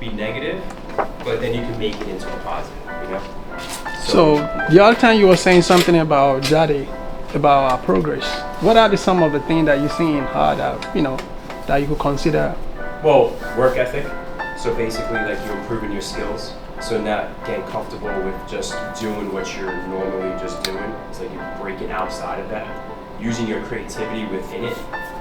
could be negative, but then you can make it into a positive, you know? So the other time you were saying something about Jade, about our progress. What are some of the things that you're seeing her that, you know, that you could consider? Well, work ethic. So basically, like, you're improving your skills. So not getting comfortable with just doing what you're normally just doing. It's like you're breaking outside of that. Using your creativity within it.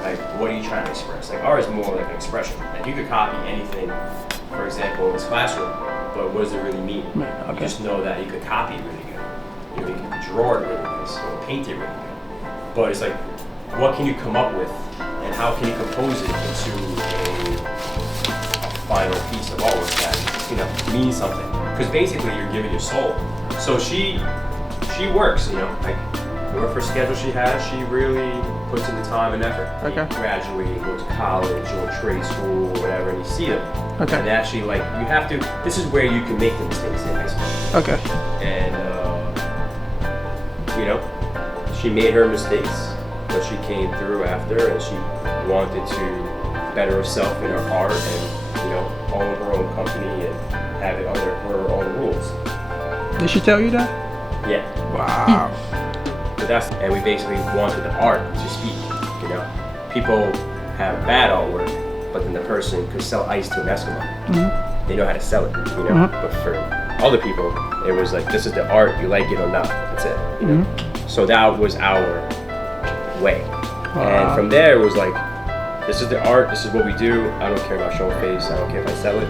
Like, what are you trying to express? Like, art is more like an expression. Like, you could copy anything, for example, in this classroom, but what does it really mean? Okay. You just know that you could copy it really good. You know, you can draw it really nice, or paint it really good. But it's like, what can you come up with, and how can you compose it into a final piece of artwork that, you know, means something? Because basically, you're giving your soul. So she works, you know, like, whatever schedule she has, she really puts in the time and effort. Okay. Graduating, go to college or trade school or whatever, and you see them. Okay. And actually, like, you have to, this is where you can make the mistakes in high school. Okay. And, you know, she made her mistakes, but she came through after, and she wanted to better herself in her art and, you know, own her own company and have it under her own rules. Did she tell you that? Yeah. Wow. But and we basically wanted the art to speak, you know. People have bad artwork, but then the person could sell ice to an Eskimo. Mm-hmm. They know how to sell it, you know. Mm-hmm. But for other people, it was like, this is the art, you like it or not, that's it, you know. Mm-hmm. So that was our way. Wow. And from there, it was like, this is the art, this is what we do. I don't care about showing face, I don't care if I sell it.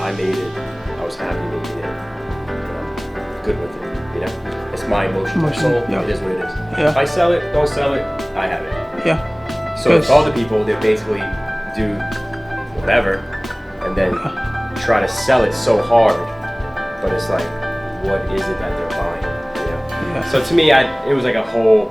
I made it, I was happy making it, I'm good with it, you know. It's my emotion, my soul, yeah. It is what it is. Yeah. If I sell it, don't sell it, I have it. Yeah. So for other people, they basically do whatever and then try to sell it so hard, but it's like, what is it that they're buying? You know? Yeah. So to me, it was like a whole.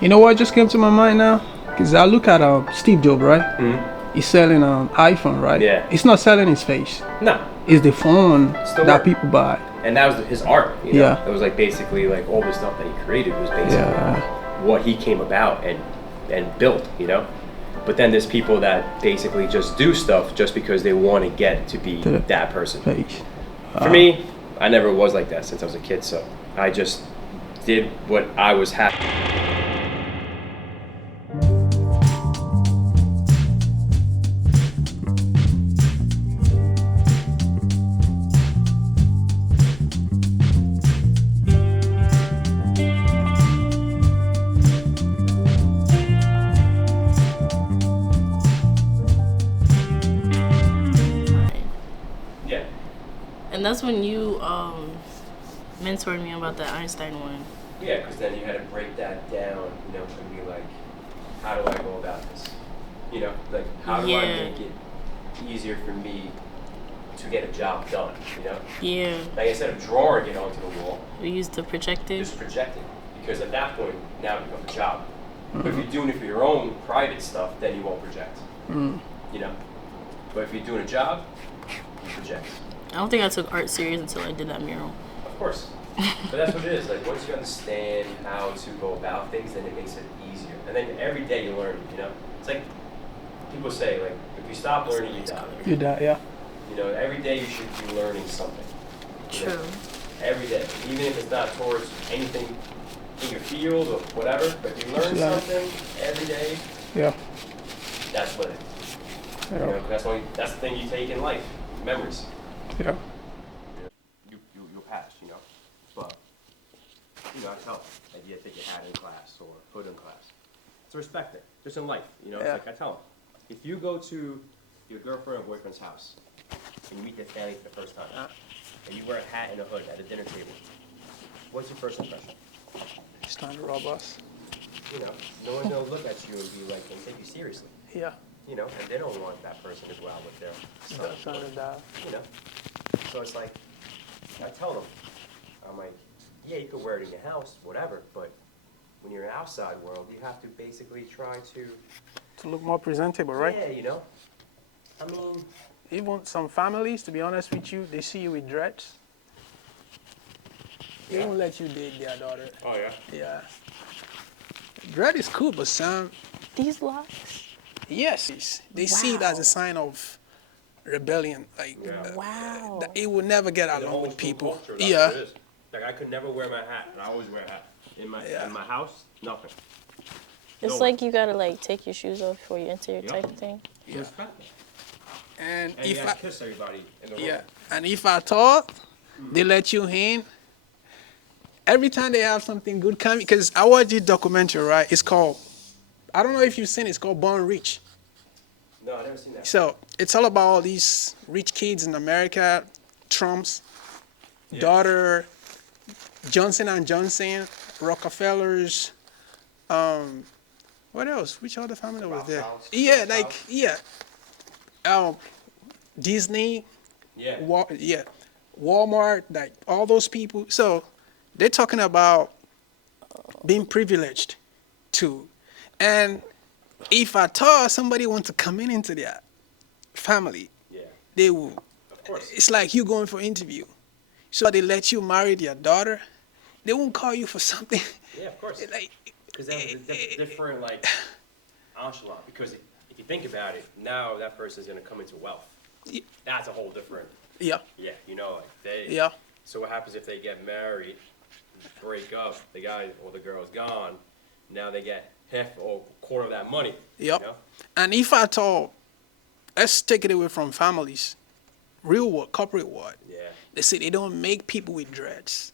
You know what just came to my mind now? Because I look at Steve Jobs, right? Mm-hmm. He's selling an iPhone, right? Yeah. It's not selling his face. No. It's the phone the that work. people buy. And that was his art, you know? Yeah. It was like basically like all the stuff that he created was basically what he came about and built, you know? But then there's people that basically just do stuff just because they want to get to be that person. Face. For me, I never was like that since I was a kid, so I just did what I was happy. And that's when you mentored me about that Einstein one. Yeah, because then you had to break that down, you know, and be like, how do I go about this? You know, like, how do I make it easier for me to get a job done, you know? Yeah. Like, instead of drawing it onto the wall, We used to project it. just project it. Because at that point, now it becomes a job. But if you're doing it for your own private stuff, then you won't project, you know? But if you're doing a job, you project. I don't think I took art serious until I did that mural. Of course. But that's what it is. Like, once you understand how to go about things, then it makes it easier. And then every day you learn, you know? It's like people say, like, if you stop learning, you die. You die, yeah. You know, every day you should be learning something. True. Know? Every day. Even if it's not towards anything in your field or whatever, but if you learn something every day, that's what it is. You know, that's the thing you take in life, memories. Yeah. You'll pass, you know. But, you know, I tell them that you take your hat in class or hood in class. It's respect it, just in life, you know. It's like I tell them, if you go to your girlfriend or boyfriend's house and you meet their family for the first time, and you wear a hat and a hood at a dinner table, what's your first impression? It's time to rob us. You know, no one's gonna look at you and be like, and take you seriously. Yeah. You know, and they don't want that person to go out with their son. You know, so it's like, I tell them, I'm like, yeah, you could wear it in your house, whatever, but when you're in the outside world, you have to basically try to look more presentable, right? Yeah, you know. I mean, even some families, to be honest with you, they see you with dreads. They won't let you date their daughter. Oh yeah. Yeah. Dread is cool, but some These locks? yes, they see it as a sign of rebellion. Like Yeah. Wow. it would never get The along whole with school people. culture, that's Yeah, what it is. Like I could never wear my hat, and I always wear a hat. Yeah. In my house, nothing. It's No like one. you gotta like take your shoes off before you enter your Yeah. type of thing. To respect them. and And you if gotta I kiss everybody in the room. yeah, and if I thought they let you in, every time they have something good coming, because I watched this documentary, right? It's called, I don't know if you've seen it, it's called Born Rich. No, I never seen that. So it's all about all these rich kids in America, Trump's Yeah. daughter, Johnson and Johnson, Rockefellers, what else? Which other family was there? Rothschilds. Yeah, like Rothschilds. yeah, Disney, Yeah. yeah, Walmart, like all those people. So they're talking about being privileged too, and if I thought somebody wants to come in into their family, Yeah. they will. Of course. It's like you going for interview. So they let you marry their daughter. They won't call you for something. Yeah, of course. Like, Because they have a different like echelon. Because if you think about it, now that person's gonna come into wealth. Y- That's a whole different. yeah, Yeah, you know, like they. yeah, So what happens if they get married, break up, the guy or the girl's gone, now they get half or quarter of that money. Yep. You know? And if I thought, let's take it away from families, real world, corporate world. Yeah. They say they don't make people with dreads,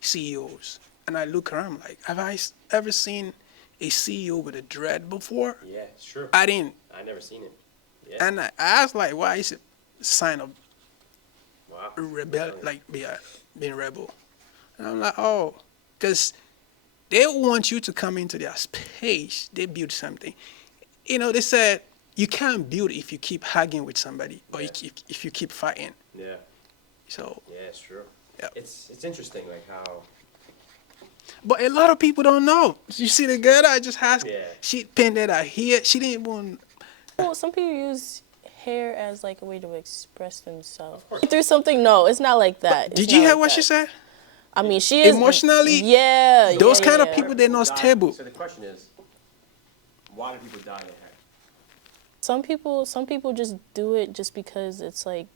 CEOs. And I look around, I'm like, have I ever seen a CEO with a dread before? Yeah, it's true. I didn't. I never seen it. Yeah. And I asked, like, why is it a sign of Wow. rebel, like being rebel? And I'm like, oh, because they want you to come into their space. They build something. You know, they said you can't build if you keep hugging with somebody or Yeah. if you keep fighting. Yeah. So, Yeah, it's true. Yeah. It's interesting, like how. but a lot of people don't know. You see the girl that I just asked? Yeah. She painted her hair. She didn't even. Well, some people use hair as like a way to express themselves. Of course. Through something, no, it's not like that. It's Did you not hear like what that. she said? I mean, she is Emotionally, Yeah, those yeah, kind of yeah. people, they're not stable. So the question is, why do people dye their hair? Some people just do it just because it's like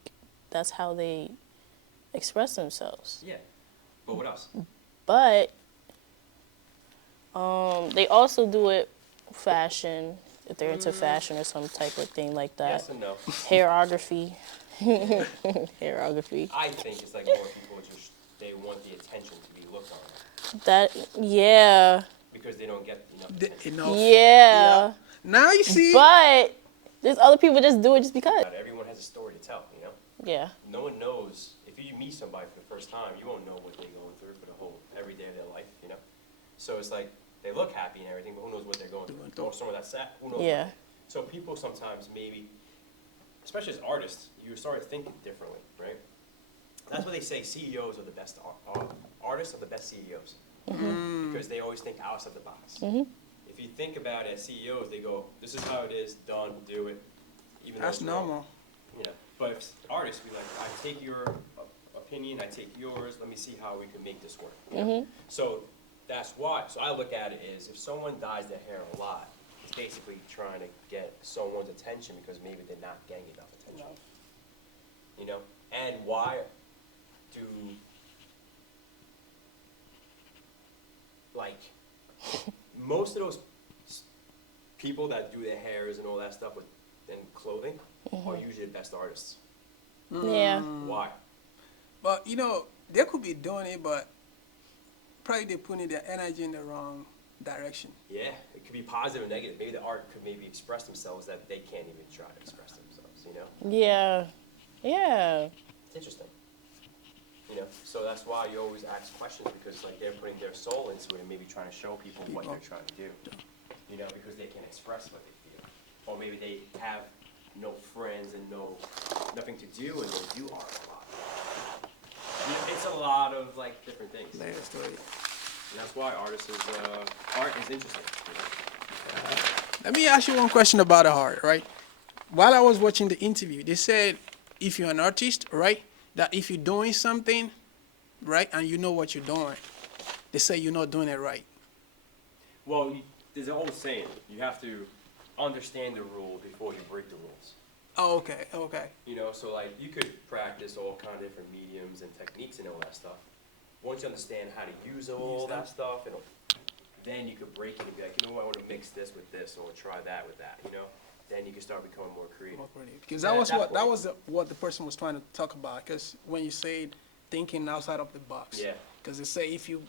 that's how they express themselves. Yeah. But what else? But they also do it fashion if they're into fashion or some type of thing like that. Yes and no. Hairography. Hairography. I think it's like more people just they want the attention to be looked on That yeah. because they don't get enough The- attention. enough. Yeah. Now you see. But there's other people just do it just because. Not everyone has a story to tell, you know? Yeah. No one knows. If you meet somebody for the first time, you won't know what they're going through for the whole every day of their life, you know? So it's like they look happy and everything, but who knows what they're going through? Or someone that's sad, who knows? Yeah. So people sometimes maybe, especially as artists, you start thinking differently, right? That's what they say. CEOs are the best artists are the best CEOs because they always think outside the box. If you think about it as CEOs, they go, "This is how it is. Done. Do it." Even though That's it's wrong. normal. You know, but if artists, we like, I take your opinion, I take yours. Let me see how we can make this work. You know? So that's why. So I look at it as if someone dyes their hair a lot, it's basically trying to get someone's attention because maybe they're not getting enough attention. You know, and why do like most of those people that do their hairs and all that stuff with and clothing are usually the best artists. Yeah. Why? But you know, they could be doing it, but probably they're putting their energy in the wrong direction. Yeah, it could be positive or negative. Maybe the art could maybe express themselves that they can't even try to express themselves, you know? Yeah. Yeah. It's interesting. You know, so that's why you always ask questions because like they're putting their soul into it and maybe trying to show people what they're trying to do. You know, because they can express what they feel. Or maybe they have no friends and nothing to do and they do art a lot. You know, it's a lot of like different things. And Later story. that's why art is interesting. You know? Let me ask you one question about the heart, right? While I was watching the interview, they said if you're an artist, right, that if you're doing something, right, and you know what you're doing, they say you're not doing it right. Well, there's an old saying, you have to understand the rule before you break the rules. Oh, okay, okay. You know, so like you could practice all kind of different mediums and techniques and all that stuff. Once you understand how to use all that stuff, and then you could break it and be like, you know what, I want to mix this with this, or try that with that. You know, then you can start becoming more creative. Because Yeah, that was at what that what the person was trying to talk about. Because when you say thinking outside of the box, Yeah. because they say if you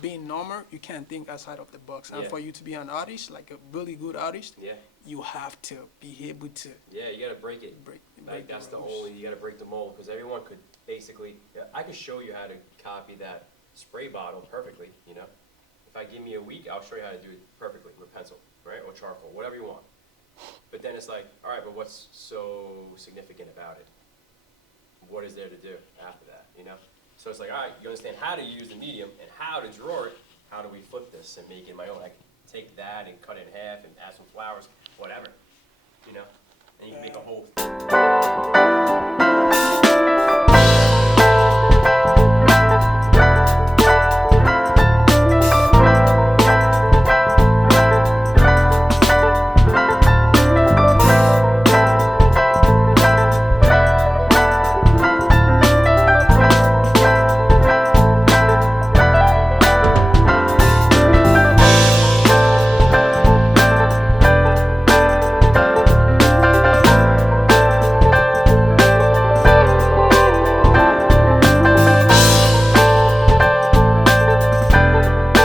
being normal, you can't think outside of the box. And Yeah. for you to be an artist, like a really good artist, Yeah. you have to be able to Yeah, you gotta break it. break Like that's the rules. only, you gotta break the mold, because everyone could basically, I could show you how to copy that spray bottle perfectly, you know? If I give me a week, I'll show you how to do it perfectly with pencil, right, or charcoal, whatever you want. But then it's like, all right, but what's so significant about it? What is there to do after that, you know? So it's like, all right, you understand how to use the medium and how to draw it. How do we flip this and make it my own? I can take that and cut it in half and add some flowers, whatever, you know? And you can make a whole